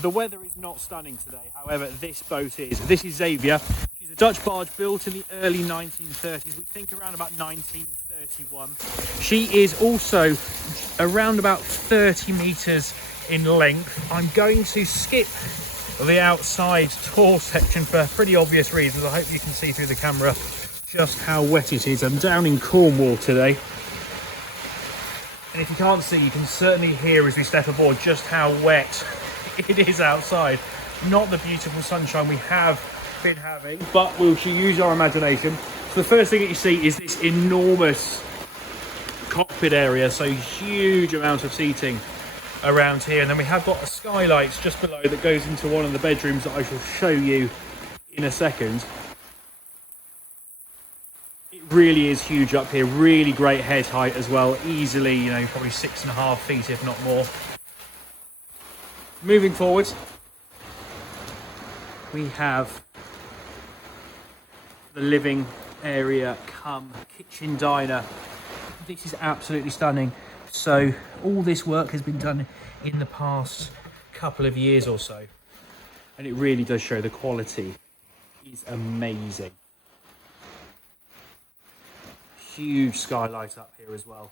The weather is not stunning today, however, this boat is. This is Xavier. She's a Dutch barge built in the early 1930s, we think around about 1931. She is also around about 30 metres in length. I'm going to skip the outside tour section for pretty obvious reasons. I hope you can see through the camera just how wet it is. I'm down in Cornwall today. And if you can't see, you can certainly hear as we step aboard just how wet it is outside. Not the beautiful sunshine we have been having, but we'll use our imagination. So the first thing that you see is this enormous cockpit area, so huge amount of seating around here. And then we have got a skylight just below that goes into one of the bedrooms that I shall show you in a second. It really is huge up here, really great head height as well, easily, you know, probably 6.5 feet if not more. Moving forward, we have the living area come kitchen diner. This is absolutely stunning. So all this work has been done in the past couple of years or so, and it really does show the quality is amazing. Huge skylight up here as well.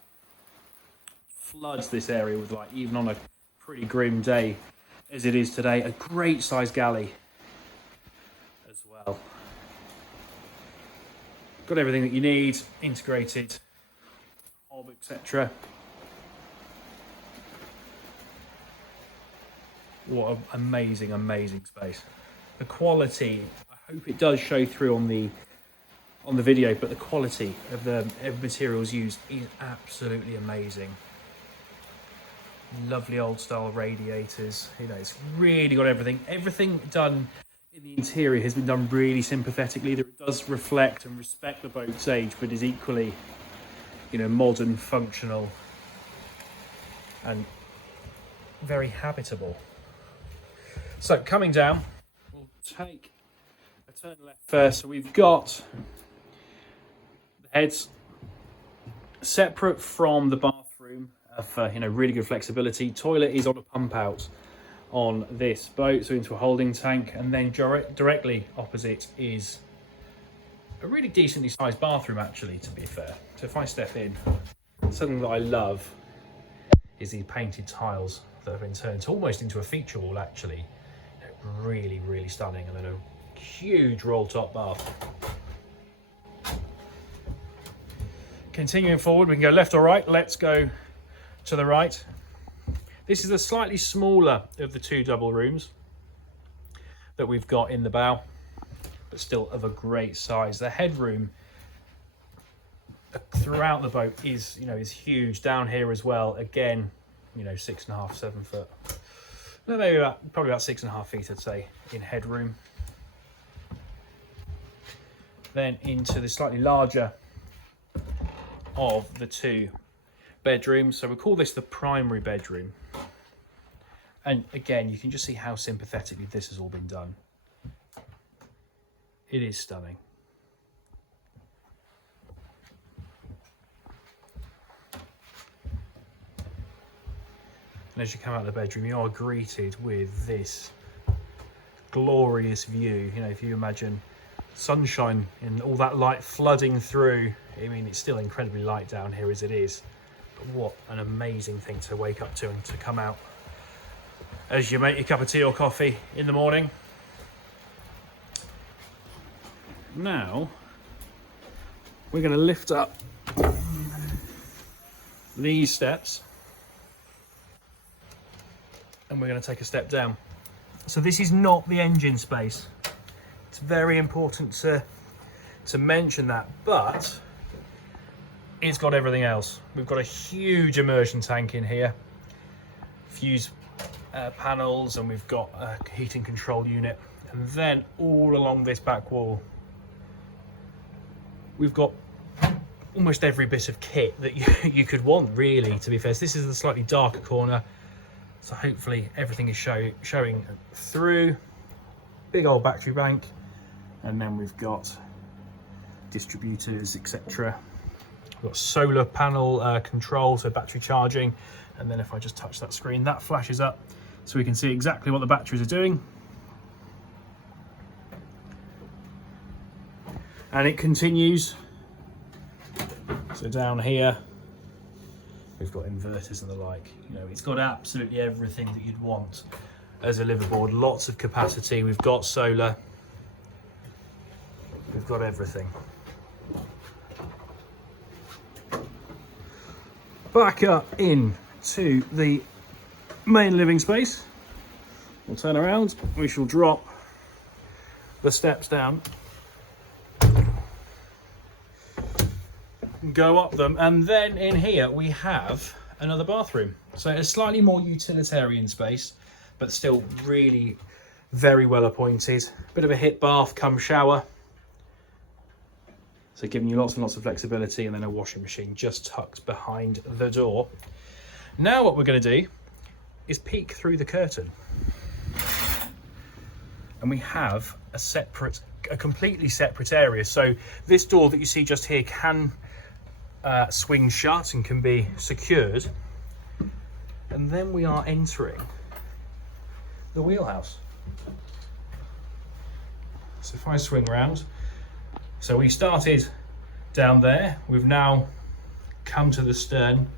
Floods this area with light, even on a pretty grim day as it is today. A great sized galley as well. Got everything that you need, integrated hob, etc. What an amazing, amazing space. The quality, I hope it does show through on the video, but the quality of the materials used is absolutely amazing. Lovely old style radiators, you know, it's really got everything done in the interior has been done really sympathetically, that it does reflect and respect the boat's age, but is equally, you know, modern, functional and very habitable. So coming down, we'll take a turn left first. So we've got the heads separate from the bathroom for, you know, really good flexibility. Toilet is on a pump out on this boat, so into a holding tank, and then directly opposite is a really decently sized bathroom, actually, to be fair. So if I step in, something that I love is these painted tiles that have been turned almost into a feature wall, actually. Really, really stunning. And then a huge roll top bath. Continuing forward, we can go left or right. Let's go to the right. This is the slightly smaller of the two double rooms that we've got in the bow, but still of a great size. The headroom throughout the boat is, you know, is huge. Down here as well, again, you know, 6.5, 7 foot. No, maybe probably about 6.5 feet, I'd say, in headroom. Then into the slightly larger of the two bedrooms. So we call this the primary bedroom. And again, you can just see how sympathetically this has all been done. It is stunning. And as you come out of the bedroom, you are greeted with this glorious view. You know, if you imagine sunshine and all that light flooding through, I mean, it's still incredibly light down here as it is, but what an amazing thing to wake up to and to come out as you make your cup of tea or coffee in the morning. Now, we're going to lift up these steps and we're going to take a step down. So this is not the engine space. It's very important to mention that, but it's got everything else. We've got a huge immersion tank in here, fuse panels, and we've got a heating control unit. And then all along this back wall, we've got almost every bit of kit that you could want, really, to be fair. So this is the slightly darker corner, so hopefully everything is showing through. Big old battery bank, and then we've got distributors, etc. We've got solar panel control, so battery charging. And then if I just touch that screen, that flashes up so we can see exactly what the batteries are doing. And it continues. So down here, we've got inverters and the like. You know, it's got absolutely everything that you'd want as a liveaboard. Lots of capacity. We've got solar. We've got everything. Back up into the main living space. We'll turn around. We shall drop the steps down. Go up them, and then in here we have another bathroom. So a slightly more utilitarian space, but still really very well appointed. Bit of a hip bath come shower. So giving you lots and lots of flexibility, and then a washing machine just tucked behind the door. Now what we're going to do is peek through the curtain. And we have a completely separate area. So this door that you see just here can swing shut and can be secured, and then we are entering the wheelhouse. So if I swing round, so we started down there, we've now come to the stern.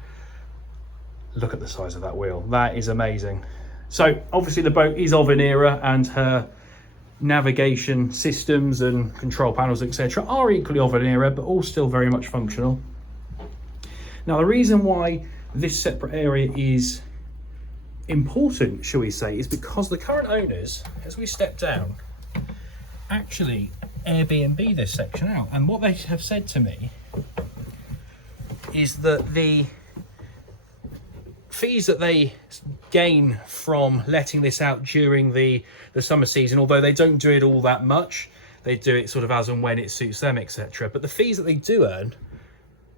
Look at the size of that wheel, that is amazing. So obviously the boat is of an era, and her navigation systems and control panels, etc., are equally of an era, but all still very much functional. Now, the reason why this separate area is important, shall we say, is because the current owners, as we step down, actually Airbnb this section out. And what they have said to me is that the fees that they gain from letting this out during the summer season, although they don't do it all that much, they do it sort of as and when it suits them, etc. But the fees that they do earn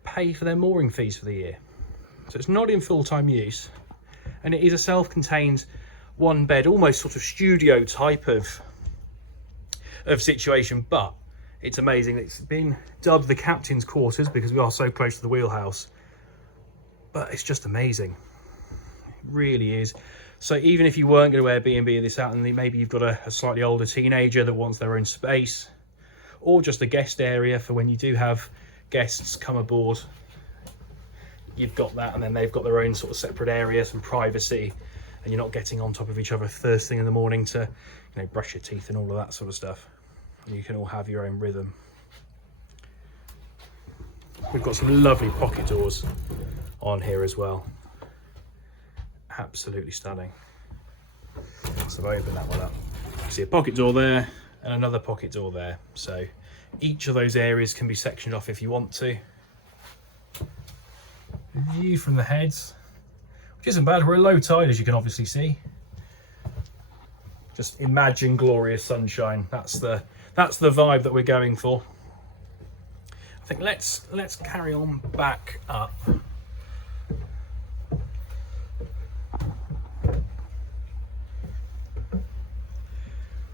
pay for their mooring fees for the year. So it's not in full-time use, and it is a self-contained one bed, almost sort of studio type of situation, but it's amazing. It's been dubbed the captain's quarters because we are so close to the wheelhouse, but it's just amazing. It really is. So even if you weren't going to Airbnb this out, and maybe you've got a slightly older teenager that wants their own space, or just a guest area for when you do have guests come aboard, you've got that, and then they've got their own sort of separate area, some privacy, and you're not getting on top of each other first thing in the morning to, you know, brush your teeth and all of that sort of stuff. You can all have your own rhythm. We've got some lovely pocket doors on here as well. Absolutely stunning. So if I open that one up, you see a pocket door there and another pocket door there. So each of those areas can be sectioned off if you want to. View from the heads, which isn't bad. We're at low tide, as you can obviously see. Just imagine glorious sunshine. That's the vibe that we're going for. I think let's carry on back up.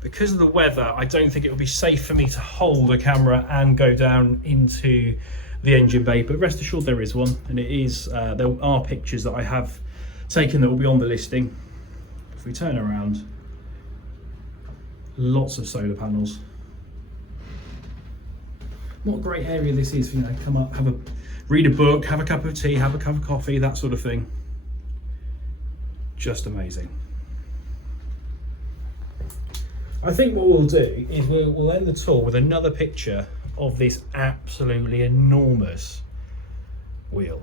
Because of the weather, I don't think it would be safe for me to hold a camera and go down into the engine bay, but rest assured there is one, and it is there are pictures that I have taken that will be on the listing. If we turn around, lots of solar panels. What a great area this is for, you know, come up, read a book, have a cup of tea, have a cup of coffee, that sort of thing. Just amazing. I think what we'll do is we'll end the tour with another picture of this absolutely enormous wheel.